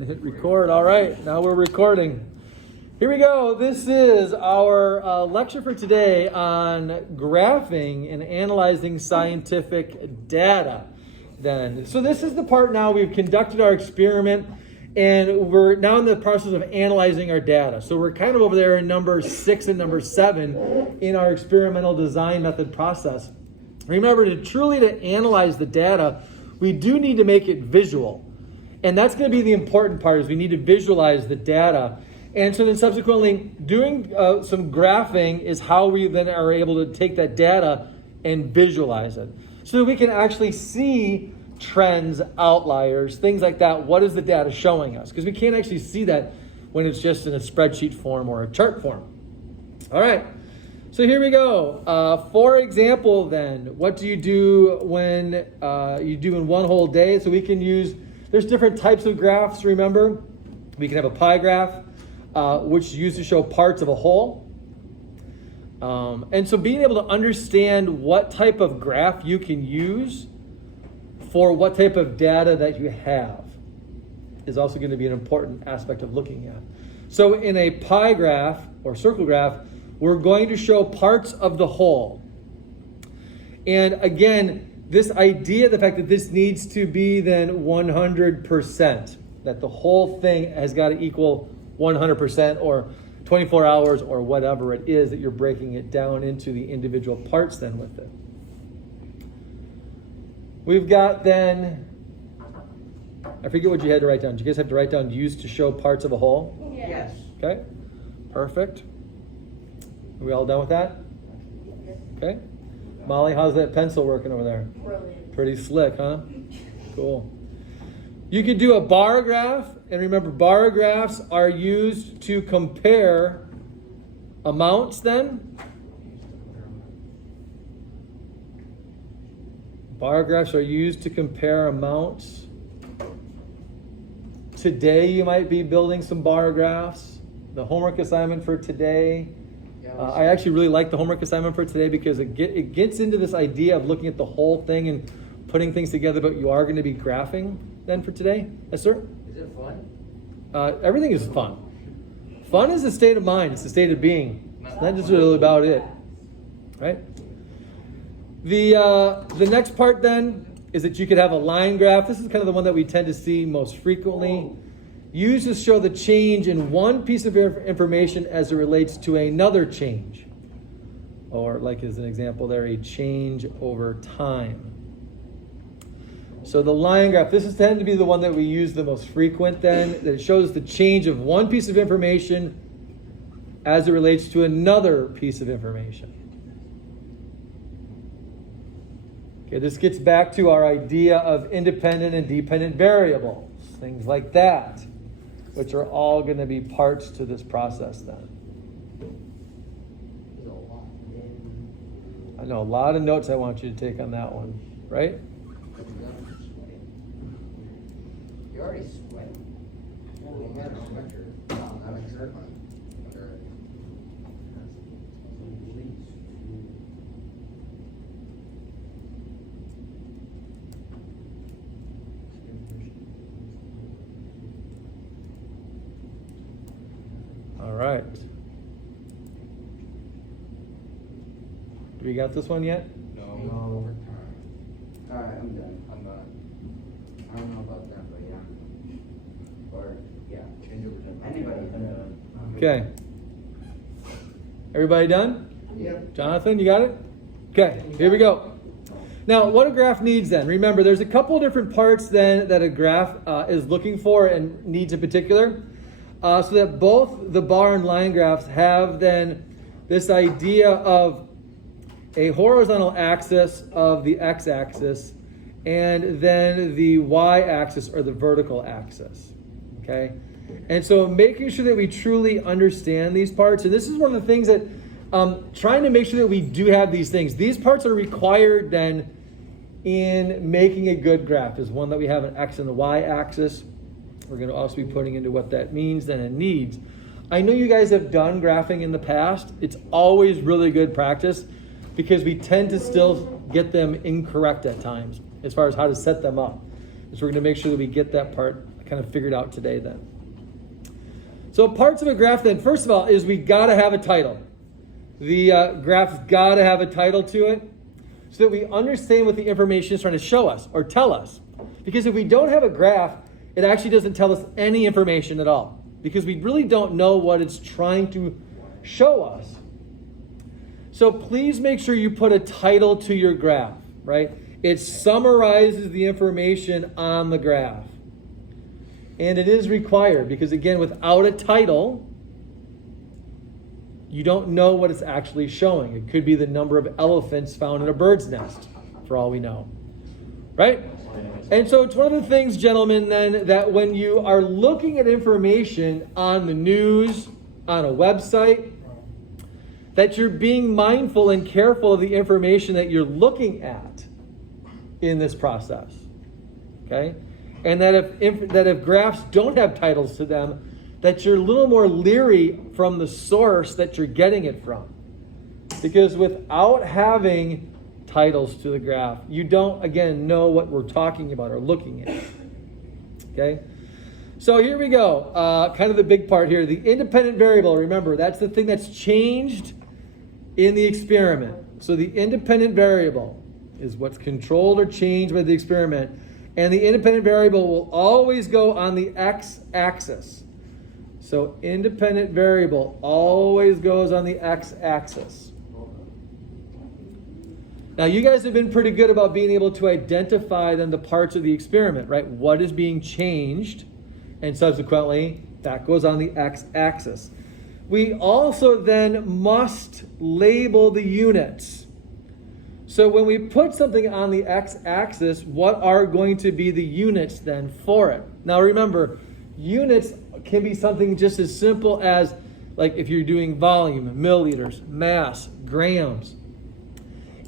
to hit record. All right, now we're recording. Here we go. This is our lecture for today on graphing and analyzing scientific data. So this is the part now we've conducted our experiment and we're now in the process of analyzing our data. So we're kind of over there in number 6 and number 7 in our experimental design method process. Remember, to analyze the data, we do need to make it visual. And that's going to be the important part, is we need to visualize the data. And so then subsequently, doing some graphing is how we then are able to take that data and visualize it. So that we can actually see trends, outliers, things like that. What is the data showing us? Because we can't actually see that when it's just in a spreadsheet form or a chart form. All right. So here we go. For example, then, what do you do when you do in one whole day? So we can use, there's different types of graphs, remember? We can have a pie graph, which is used to show parts of a whole. And so being able to understand what type of graph you can use for what type of data that you have is also going to be an important aspect of looking at. So in a pie graph or circle graph, we're going to show parts of the whole. And again, this idea, the fact that this needs to be then 100%, that the whole thing has got to equal 100% or 24 hours or whatever it is that you're breaking it down into the individual parts then with it. We've got then, I forget what you had to write down. Do you guys have to write down used to show parts of a whole? Yes. Okay, perfect. Are we all done with that? Okay. Molly, how's that pencil working over there? Brilliant. Pretty slick, huh? Cool. You could do a bar graph, and remember, bar graphs are used to compare amounts then. Bar graphs are used to compare amounts. Today you might be building some bar graphs. The homework assignment for today, I actually really like the homework assignment for today because it gets into this idea of looking at the whole thing and putting things together, but you are going to be graphing then for today. Yes, sir? Is it fun? Everything is fun. Fun is a state of mind. It's a state of being. That's just really about it. Right? The next part then is that you could have a line graph. This is kind of the one that we tend to see most frequently. Used to show the change in one piece of information as it relates to another change. Or like as an example there, a change over time. So the line graph, this is tend to be the one that we use the most frequent then, that it shows the change of one piece of information as it relates to another piece of information. Okay, this gets back to our idea of independent and dependent variables, things like that, which are all going to be parts to this process then. I know, a lot of notes I want you to take on that one, right? You already sweat. You got a sweater. No, I'm a shirt on. All right. Do we got this one yet? No. All right, I'm done. I'm not. I don't know about that, but yeah. Or, yeah. Change over to Anybody can. Okay. Everybody done? Yep. Jonathan, you got it? Okay, here we go. Now, what a graph needs then, remember there's a couple of different parts then that a graph is looking for and needs in particular. So that both the bar and line graphs have then this idea of a horizontal axis of the x-axis and then the y-axis or the vertical axis, okay? And so making sure that we truly understand these parts, and this is one of the things that, trying to make sure that we do have these things. These parts are required then in making a good graph, is one that we have an x and the y-axis. We're going to also be putting into what that means then and needs. I know you guys have done graphing in the past. It's always really good practice because we tend to still get them incorrect at times as far as how to set them up. So we're going to make sure that we get that part kind of figured out today then. So parts of a graph then, first of all, is we got to have a title. The graph's got to have a title to it so that we understand what the information is trying to show us or tell us. Because if we don't have a graph, it actually doesn't tell us any information at all. Because we really don't know what it's trying to show us. So please make sure you put a title to your graph, right? It summarizes the information on the graph. And it is required because, again, without a title, you don't know what it's actually showing. It could be the number of elephants found in a bird's nest, for all we know. Right? And so it's one of the things, gentlemen, then, that when you are looking at information on the news, on a website, that you're being mindful and careful of the information that you're looking at in this process. Okay? And that if graphs don't have titles to them, that you're a little more leery from the source that you're getting it from. Because without having titles to the graph, you don't, again, know what we're talking about or looking at. Okay? So here we go. Kind of the big part here. The independent variable, remember, that's the thing that's changed in the experiment. So the independent variable is what's controlled or changed by the experiment. And the independent variable will always go on the x-axis. So independent variable always goes on the x-axis. Now you guys have been pretty good about being able to identify then the parts of the experiment, right? What is being changed, and subsequently that goes on the x-axis. We also then must label the units. So when we put something on the x-axis, what are going to be the units then for it? Now remember, units can be something just as simple as, like if you're doing volume, milliliters, mass, grams.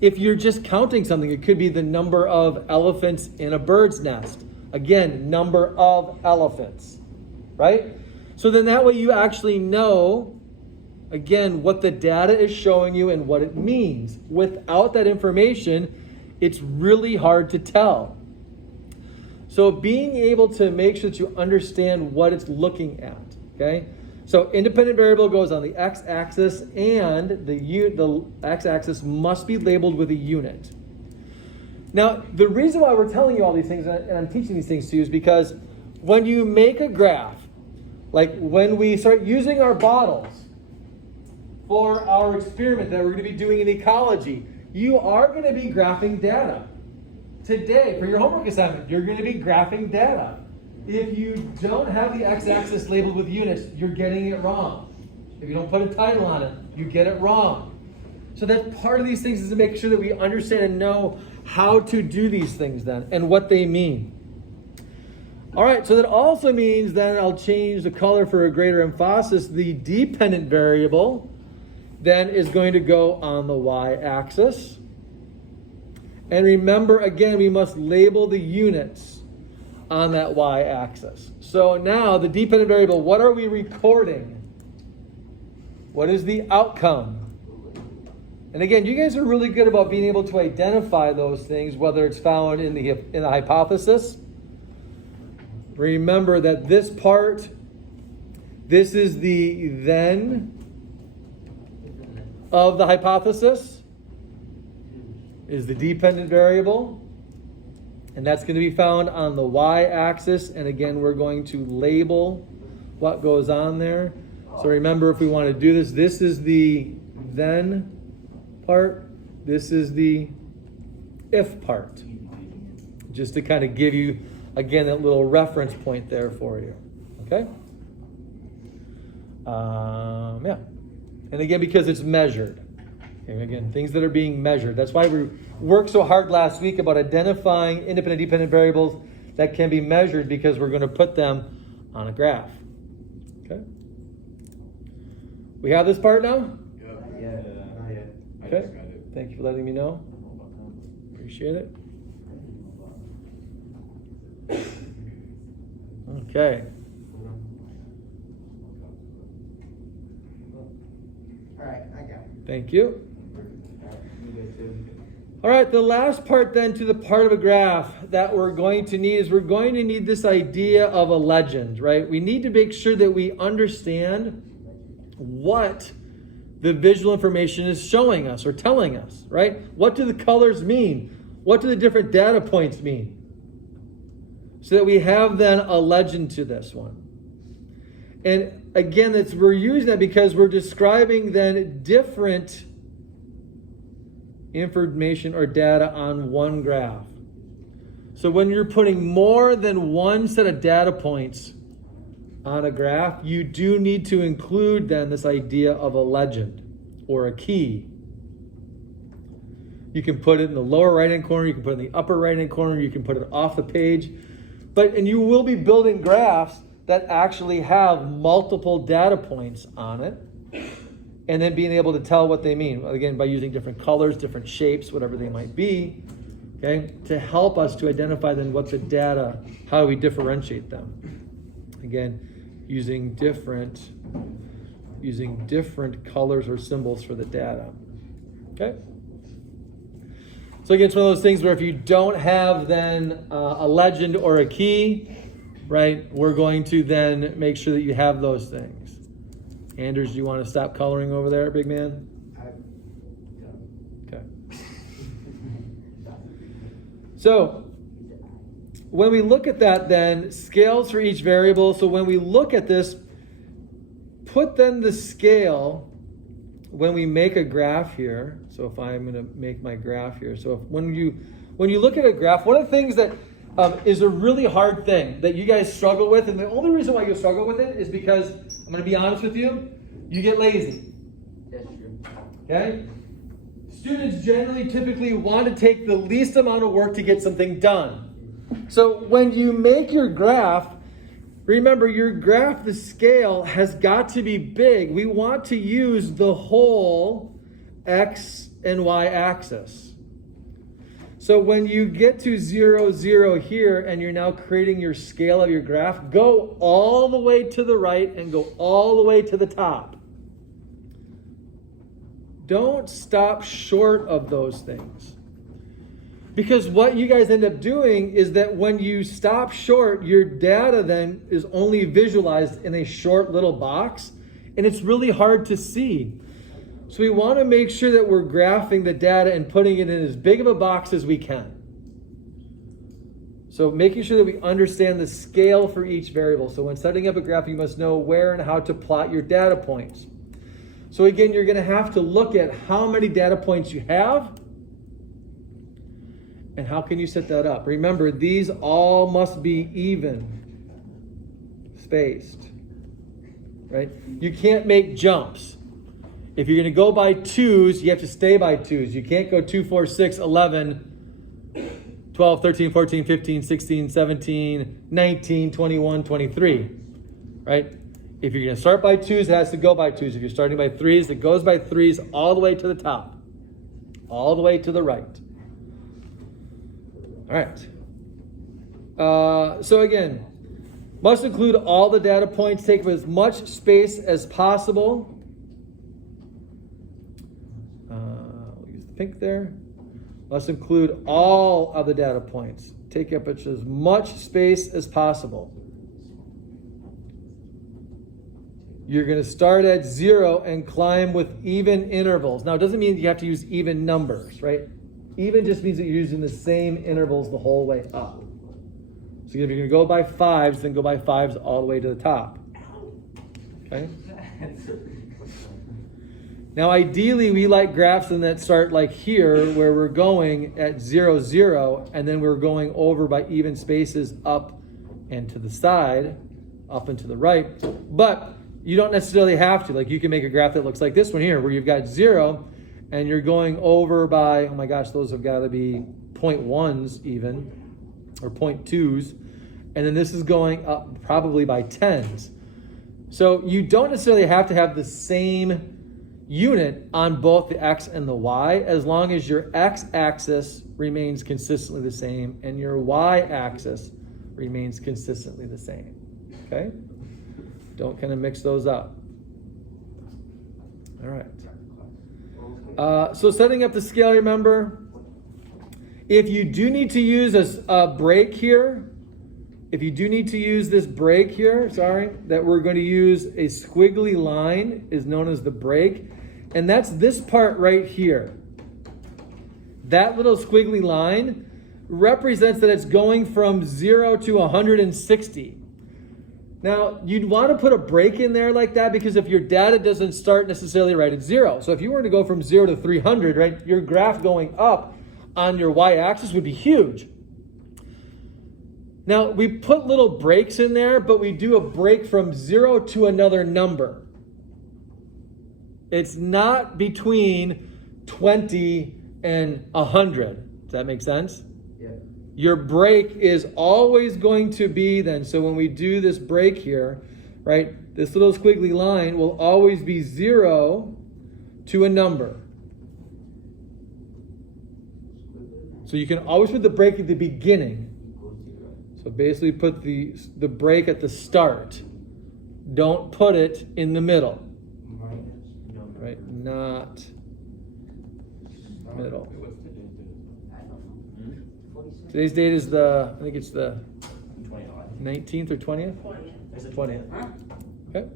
If you're just counting something, it could be the number of elephants in a bird's nest. Again, number of elephants, right? So then that way you actually know, again, what the data is showing you and what it means. Without that information, it's really hard to tell. So being able to make sure that you understand what it's looking at, okay? So independent variable goes on the x-axis, and the x-axis must be labeled with a unit. Now, the reason why we're telling you all these things, and I'm teaching these things to you, is because when you make a graph, like when we start using our bottles for our experiment that we're going to be doing in ecology, you are going to be graphing data. Today, for your homework assignment, you're going to be graphing data. If you don't have the x-axis labeled with units, you're getting it wrong. If you don't put a title on it, you get it wrong. So that's part of these things, is to make sure that we understand and know how to do these things then and what they mean. All right, so that also means then I'll change the color for a greater emphasis. The dependent variable then is going to go on the y-axis. And remember, again, we must label the units on that y-axis. So now the dependent variable, what are we recording? What is the outcome? And again, you guys are really good about being able to identify those things, whether it's found in the hypothesis. Remember that this part, this is the then of the hypothesis, is the dependent variable. And that's going to be found on the y-axis. And again, we're going to label what goes on there. So remember, if we want to do this, this is the then part. This is the if part. Just to kind of give you, again, that little reference point there for you. Okay? Yeah. And again, because it's measured. And again, things that are being measured. That's why we worked so hard last week about identifying independent, dependent variables that can be measured, because we're going to put them on a graph. Okay? We have this part now? Yeah. Not yet. Okay. Thank you for letting me know. Appreciate it. Okay. All right, I got it. Thank you. All right, the last part then to the part of a graph that we're going to need is we're going to need this idea of a legend, right? We need to make sure that we understand what the visual information is showing us or telling us, right? What do the colors mean? What do the different data points mean? So that we have then a legend to this one. And again, we're using that because we're describing then different information or data on one graph. So when you're putting more than one set of data points on a graph, you do need to include then this idea of a legend or a key. You can put it in the lower right-hand corner, you can put it in the upper right-hand corner, you can put it off the page. And you will be building graphs that actually have multiple data points on it, and then being able to tell what they mean, again, by using different colors, different shapes, whatever they might be, okay, to help us to identify then what the data, how we differentiate them. Again, using different colors or symbols for the data, okay? So again, it's one of those things where if you don't have then a legend or a key, right, we're going to then make sure that you have those things. Anders, do you want to stop coloring over there, big man? Okay. So when we look at that then, scales for each variable. So when we look at this, put then the scale when we make a graph here. So if I'm going to make my graph here. So when you look at a graph, one of the things that is a really hard thing that you guys struggle with, and the only reason why you struggle with it is because, I'm going to be honest with you, you get lazy. That's true. Okay? Students generally typically want to take the least amount of work to get something done. So when you make your graph, remember your graph, the scale has got to be big. We want to use the whole X and Y axis. So when you get to 0, 0 here, and you're now creating your scale of your graph, go all the way to the right and go all the way to the top. Don't stop short of those things. Because what you guys end up doing is that when you stop short, your data then is only visualized in a short little box, and it's really hard to see. So we want to make sure that we're graphing the data and putting it in as big of a box as we can. So making sure that we understand the scale for each variable. So when setting up a graph, you must know where and how to plot your data points. So again, you're going to have to look at how many data points you have and how can you set that up. Remember, these all must be even spaced, right? You can't make jumps. If you're going to go by twos, you have to stay by twos. You can't go 2, 4, 6, 11, 12, 13, 14, 15, 16, 17, 19, 21, 23, right? If you're going to start by twos, it has to go by twos. If you're starting by threes, it goes by threes all the way to the top, all the way to the right. All right. So again, must include all the data points, take up as much space as possible. We'll use the pink there. Must include all of the data points. Take up as much space as possible. You're going to start at 0 and climb with even intervals. Now, it doesn't mean you have to use even numbers, right? Even just means that you're using the same intervals the whole way up. So if you're going to go by 5s, then go by 5s all the way to the top. Okay? Now, ideally, we like graphs that start like here, where we're going at 0, 0, and then we're going over by even spaces up and to the side, up and to the right. But you don't necessarily have to. Like, you can make a graph that looks like this one here, where you've got 0, and you're going over by, oh my gosh, those have got to be 0.1s even, or 0.2s. And then this is going up probably by 10s. So you don't necessarily have to have the same unit on both the X and the Y, as long as your X-axis remains consistently the same and your Y-axis remains consistently the same. Okay? Don't kind of mix those up. All right. So setting up the scale, remember, If you do need to use a break here, if you do need to use this break here, that we're going to use a squiggly line is known as the break. And that's this part right here. That little squiggly line represents that it's going from 0 to 160. Now, you'd want to put a break in there like that because if your data doesn't start necessarily right at 0. So if you were to go from 0 to 300, right, your graph going up on your y-axis would be huge. Now, we put little breaks in there, but we do a break from 0 to another number. It's not between 20 and 100. Does that make sense? Yeah. Your break is always going to be then, so when we do this break here, right, this little squiggly line will always be 0 to a number. So you can always put the break at the beginning. So basically put the break at the start. Don't put it in the middle. Right? Not middle. Today's date is I think it's the 19th or 20th? 20th. Okay.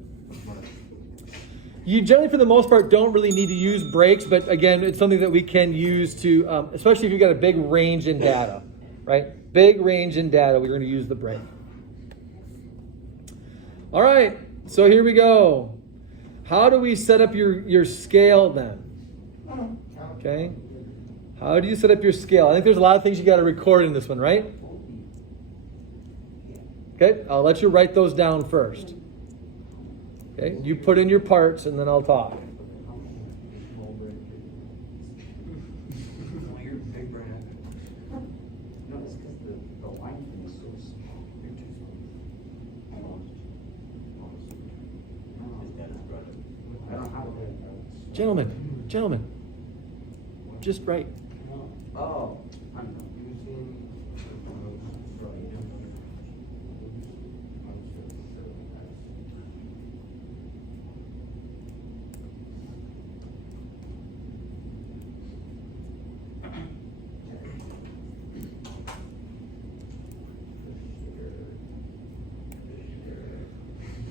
You generally, for the most part, don't really need to use breaks, but again, it's something that we can use to, especially if you've got a big range in data, right? Big range in data, we're going to use the break. All right, so here we go. How do we set up your scale then? Okay. How do you set up your scale? I think there's a lot of things you got to record in this one, right? Okay, I'll let you write those down first. Okay, you put in your parts and then I'll talk. Gentlemen, just write. Oh.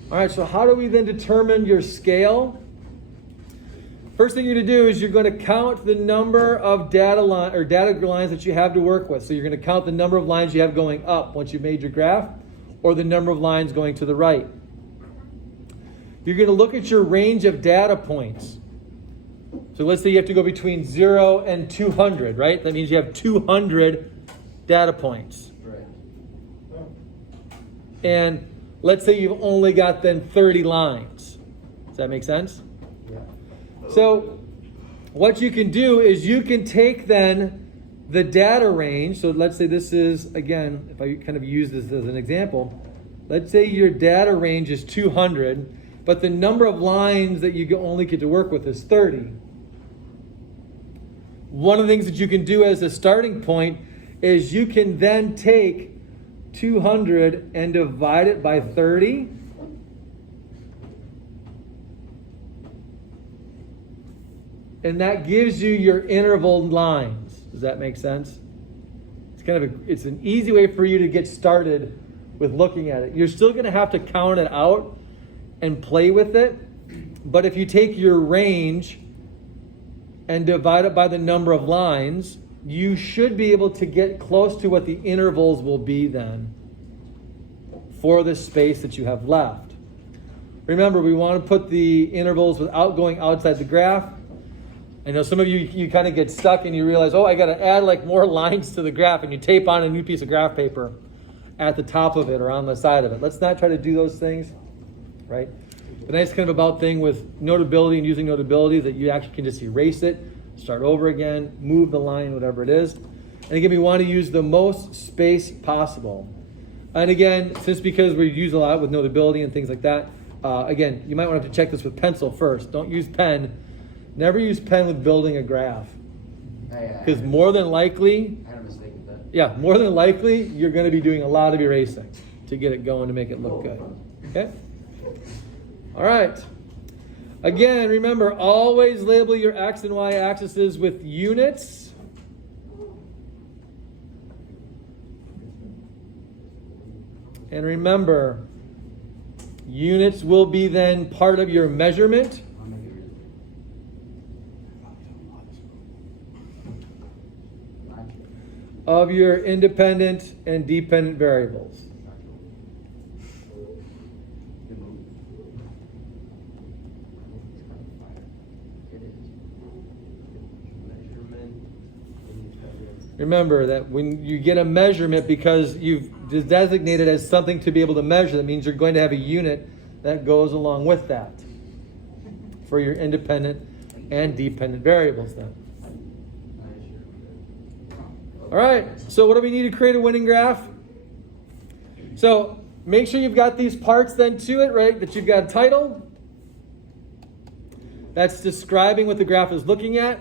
All right, so how do we then determine your scale? First thing you're going to do is you're going to count the number of data lines that you have to work with. So you're going to count the number of lines you have going up once you've made your graph, or the number of lines going to the right. You're going to look at your range of data points. So let's say you have to go between 0 and 200, right? That means you have 200 data points. Right. And let's say you've only got then 30 lines. Does that make sense? Yeah. So what you can do is you can take then the data range. So let's say this is, again, if I kind of use this as an example, let's say your data range is 200, but the number of lines that you only get to work with is 30. One of the things that you can do as a starting point is you can then take 200 and divide it by 30. And that gives you your interval lines. Does that make sense? It's an easy way for you to get started with looking at it. You're still going to have to count it out and play with it. But if you take your range and divide it by the number of lines, you should be able to get close to what the intervals will be then for the space that you have left. Remember, we want to put the intervals without going outside the graph. I know some of you kind of get stuck and you realize, oh, I got to add like more lines to the graph, and you tape on a new piece of graph paper at the top of it or on the side of it. Let's not try to do those things, right? The nice kind of about thing with Notability and using Notability is that you actually can just erase it, start over again, move the line, whatever it is. And again, we want to use the most space possible. And again, because we use a lot with Notability and things like that, again, you might want to have to check this with pencil first. Don't use pen. Never use pen with building a graph. Because more than likely, I had a mistake with that. yeah, more than likely, you're going to be doing a lot of erasing to get it going to make it look good. Okay? All right. Again, remember, always label your X and Y axes with units. And remember, units will be then part of your measurement. Of your independent and dependent variables. Remember that when you get a measurement, because you've designated as something to be able to measure, that means you're going to have a unit that goes along with that for your independent and dependent variables then. All right, so what do we need to create a winning graph? So make sure you've got these parts then to it, right? That you've got a title. That's describing what the graph is looking at.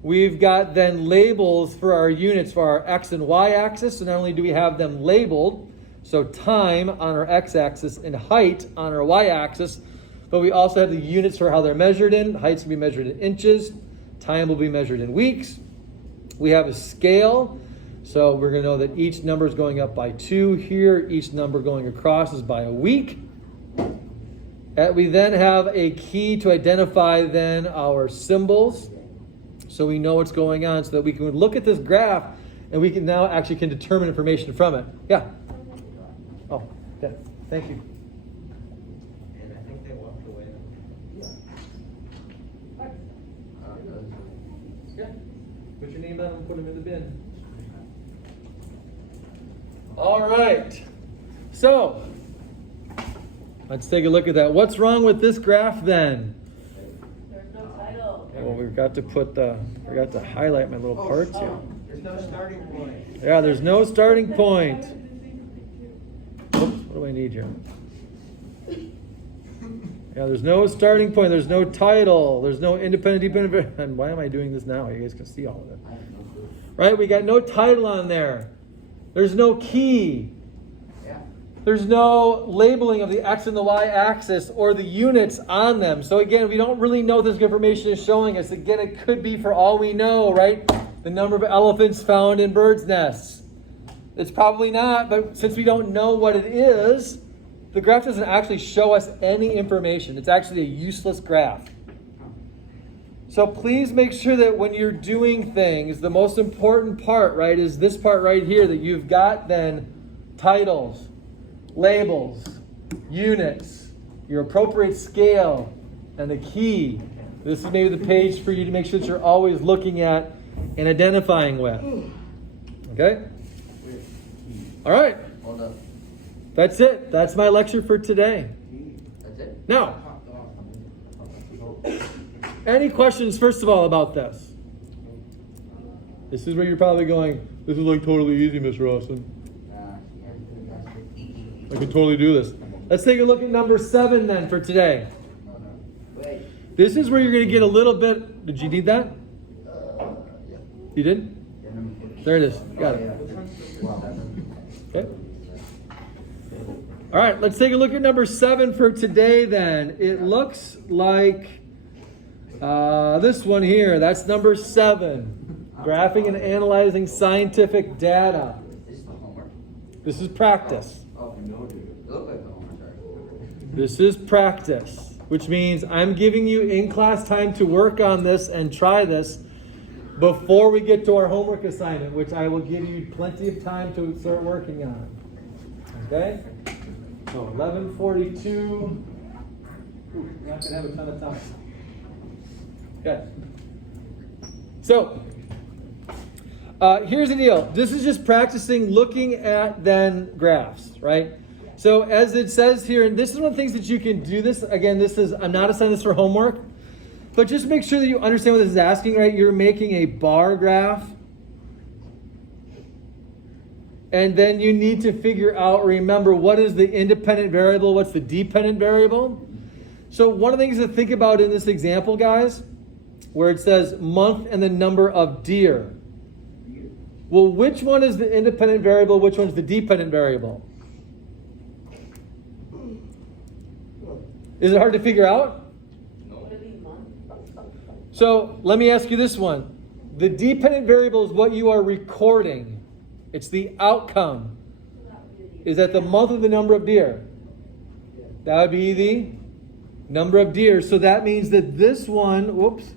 We've got then labels for our units for our X and Y axis. So not only do we have them labeled, so time on our X axis and height on our Y axis, but we also have the units for how they're measured in. Heights will be measured in inches. Time will be measured in weeks. We have a scale, so we're going to know that each number is going up by 2 here. Each number going across is by a week. And we then have a key to identify then our symbols, so we know what's going on, so that we can look at this graph and we can now actually can determine information from it. Yeah. Oh, yeah. Thank you. And I think they walked away. Yeah. Put your name on and put them in the bin. All right. So, let's take a look at that. What's wrong with this graph then? There's no title. Well, forgot to highlight my little parts here. There's no starting point. Yeah, there's no starting point. Oops, what do I need here? Yeah, there's no starting point. There's no title. There's no independent, dependent. And why am I doing this now? You guys can see all of it. Right? We got no title on there. There's no key. Yeah. There's no labeling of the X and the Y axis or the units on them. So again, we don't really know what this information is showing us. Again, it could be, for all we know, right, the number of elephants found in birds' nests. It's probably not, but since we don't know what it is, the graph doesn't actually show us any information. It's actually a useless graph. So please make sure that when you're doing things, the most important part, right, is this part right here, that you've got then titles, labels, units, your appropriate scale, and the key. This is maybe the page for you to make sure that you're always looking at and identifying with. Okay? All right. Hold up. That's it. That's my lecture for today. That's it? Now, any questions, first of all, about this? This is where you're probably going, this is like totally easy, Mr. Austin. I can totally do this. Let's take a look at number 7 then for today. Wait. This is where you're going to get a little bit. Did you need that? You did? There it is. Got it. Okay. All right, let's take a look at number 7 for today then. It looks like this one here. That's number 7. Graphing and analyzing scientific data. This is the homework. This is practice. Oh, no, dude. It looked like the homework, sorry. This is practice, which means I'm giving you in-class time to work on this and try this before we get to our homework assignment, which I will give you plenty of time to start working on. Okay? So 11:42. Ooh, we're not going to have a ton of time. Okay. So, here's the deal. This is just practicing looking at then graphs, right? So as it says here, and this is one of the things that you can do this. Again, I'm not assigning this for homework, but just make sure that you understand what this is asking, right? You're making a bar graph. And then you need to figure out, remember, what is the independent variable? What's the dependent variable? So one of the things to think about in this example, guys, where it says month and the number of deer. Well, which one is the independent variable? Which one's the dependent variable? Is it hard to figure out? Would it be month? So let me ask you this one. The dependent variable is what you are recording. It's the outcome. Is that the month of the number of deer? That would be the number of deer. So that means that this one, whoops.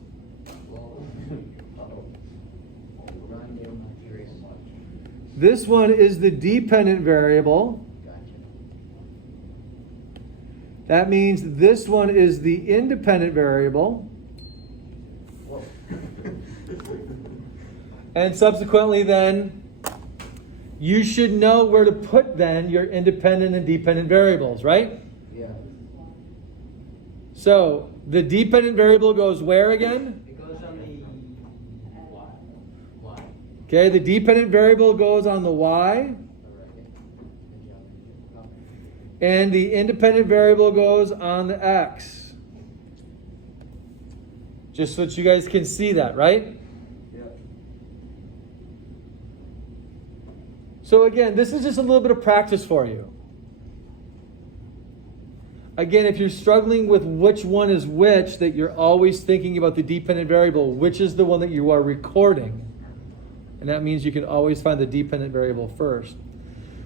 This one is the dependent variable. That means this one is the independent variable. And subsequently then, you should know where to put then your independent and dependent variables, right? Yeah. So the dependent variable goes where again? It goes on the Y. Okay, the dependent variable goes on the Y. And the independent variable goes on the X. Just so that you guys can see that, right? Yeah. So again, this is just a little bit of practice for you. Again, if you're struggling with which one is which, that you're always thinking about the dependent variable, which is the one that you are recording. And that means you can always find the dependent variable first.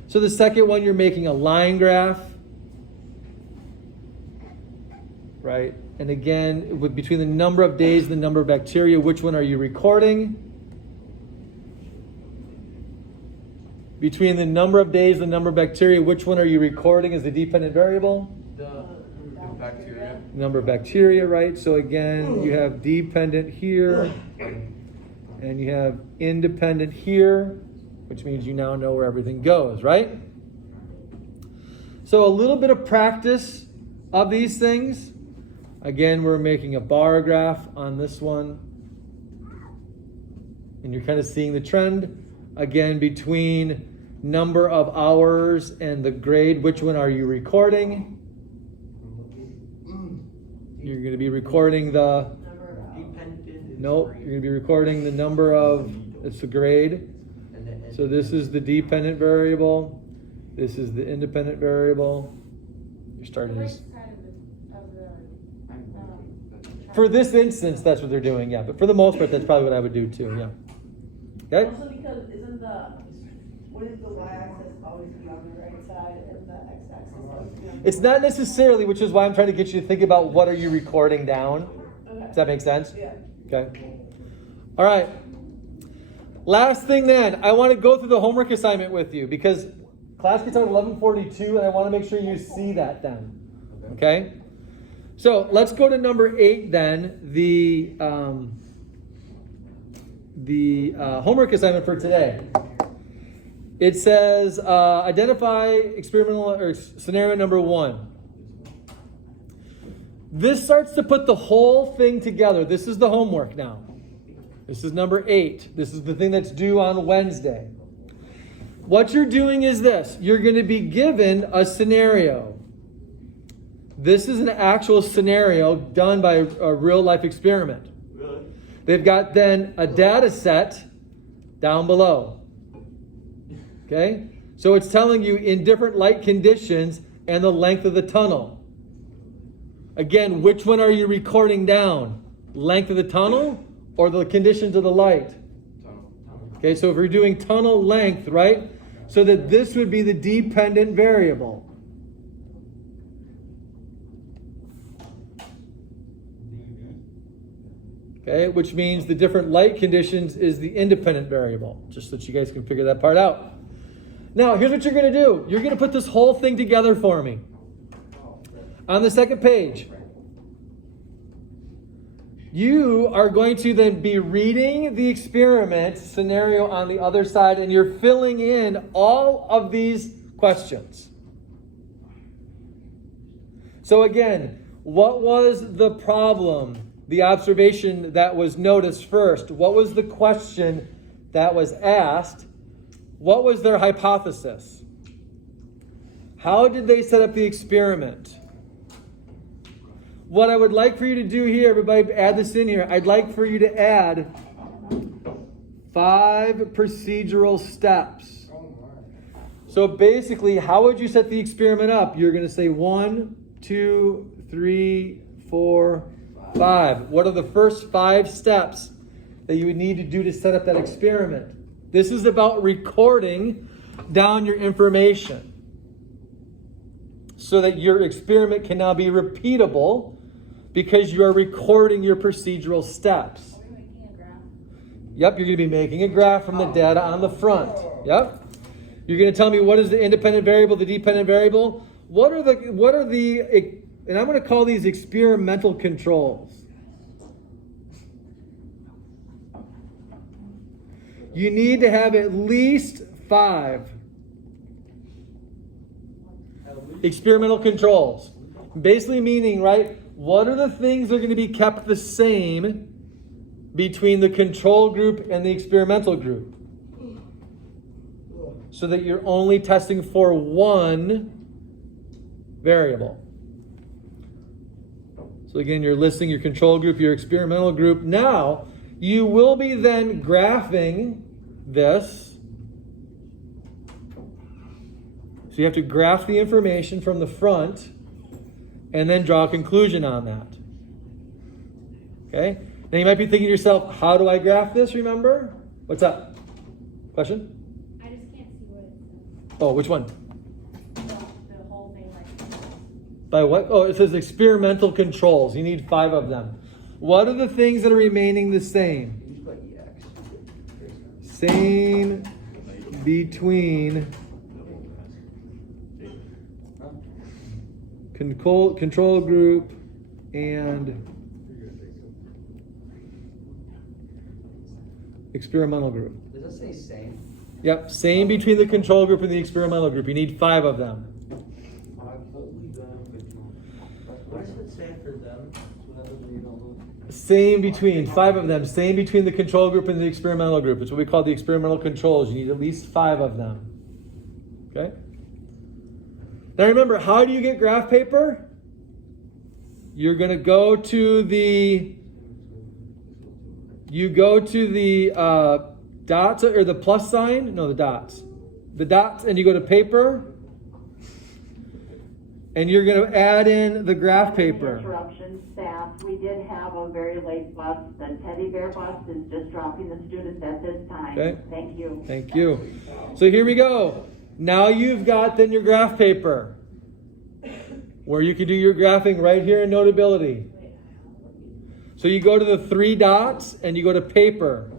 So the second one, you're making a line graph. Right? And again, between the number of days and the number of bacteria, which one are you recording? Between the number of days and the number of bacteria, which one are you recording as the dependent variable? The bacteria. Number of bacteria, right? So again, you have dependent here, and you have independent here, which means you now know where everything goes, right? So a little bit of practice of these things. Again, we're making a bar graph on this one. And you're kind of seeing the trend. Again, between number of hours and the grade, which one are you recording? You're going to be recording the... Nope, you're going to be recording the number of... It's the grade. So this is the dependent variable. This is the independent variable. You're starting this. For this instance, that's what they're doing, yeah. But for the most part, that's probably what I would do too, yeah. Okay? Also because wouldn't the y-axis always be on the right side and the x-axis always be on the It's not necessarily, which is why I'm trying to get you to think about what are you recording down. Okay. Does that make sense? Yeah. Okay. All right. Last thing then, I want to go through the homework assignment with you because class gets out at 11:42 and I want to make sure you see that then. Okay? So let's go to number 8 then, the homework assignment for today. It says identify experimental or scenario number 1. This starts to put the whole thing together. This is the homework now. This is number 8. This is the thing that's due on Wednesday. What you're doing is this. You're going to be given a scenario. This is an actual scenario done by a real life experiment. Really? They've got then a data set down below. Okay? So it's telling you in different light conditions and the length of the tunnel. Again, which one are you recording down? Length of the tunnel or the conditions of the light? Tunnel. Okay, so if we're doing tunnel length, right? So that this would be the dependent variable. Okay, which means the different light conditions is the independent variable, just so that you guys can figure that part out. Now, here's what you're going to do. You're going to put this whole thing together for me. On the second page, you are going to then be reading the experiment scenario on the other side, and you're filling in all of these questions. So again, what was the problem? The observation that was noticed first? What was the question that was asked? What was their hypothesis? How did they set up the experiment? What I would like for you to do here, everybody add this in here, I'd like for you to add 5 procedural steps. So basically, how would you set the experiment up? You're going to say 1, 2, 3, 4, 5. What are the first 5 steps that you would need to do to set up that experiment? This is about recording down your information. so that your experiment can now be repeatable because you are recording your procedural steps. Are we making a graph? Yep, you're going to be making a graph from the data on the front. Yep. You're going to tell me what is the independent variable, the dependent variable. What are the, and I'm going to call these experimental controls. You need to have at least 5 experimental controls. Basically meaning, right, what are the things that are going to be kept the same between the control group and the experimental group? So that you're only testing for one variable. So again, you're listing your control group, your experimental group. Now, you will be then graphing this. So you have to graph the information from the front and then draw a conclusion on that. Okay? Now you might be thinking to yourself, how do I graph this, remember? What's up? Question? I just can't see what it says. Oh, which one? The whole thing, like. By what? Oh, it says experimental controls. You need 5 of them. What are the things that are remaining the same? You just put EX. Same between control group and experimental group. Does it say same? Yep, same between the control group and the experimental group. You need 5 of them. What does it say for them? Same between 5 of them. Same between the control group and the experimental group. It's what we call the experimental controls. You need at least 5 of them. Okay? Now remember, how do you get graph paper? You're going to go to the dots or the plus sign. No, the dots. The dots, and you go to paper. And you're going to add in the graph paper. Interruption, staff. We did have a very late bus. The teddy bear bus is just dropping the students at this time. Okay. Thank you. Thank you. So here we go. Now you've got then your graph paper where you can do your graphing right here in Notability. So you go to the 3 dots and you go to paper.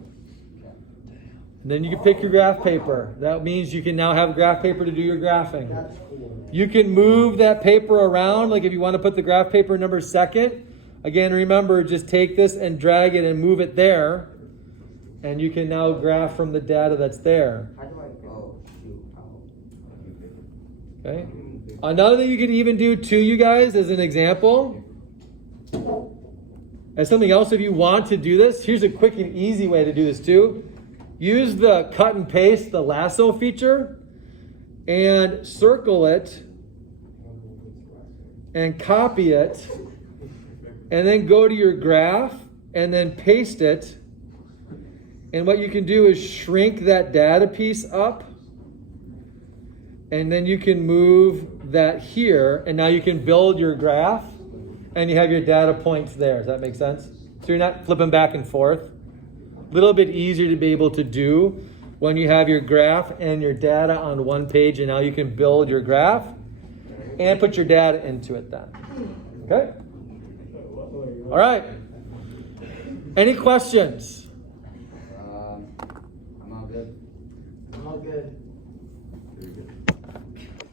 And then you can pick your graph paper. That means you can now have graph paper to do your graphing. You can move that paper around, like if you want to put the graph paper number 2nd. Again, remember, just take this and drag it and move it there. And you can now graph from the data that's there. How do I go to Okay. Another thing you can even do to you guys as an example, as something else if you want to do this, here's a quick and easy way to do this too. Use the cut and paste, the lasso feature, and circle it and copy it, and then go to your graph and then paste it. And what you can do is shrink that data piece up, and then you can move that here, and now you can build your graph, and you have your data points there. Does that make sense? So you're not flipping back and forth. A little bit easier to be able to do when you have your graph and your data on one page, and now you can build your graph and put your data into it then. Okay? All right. Any questions?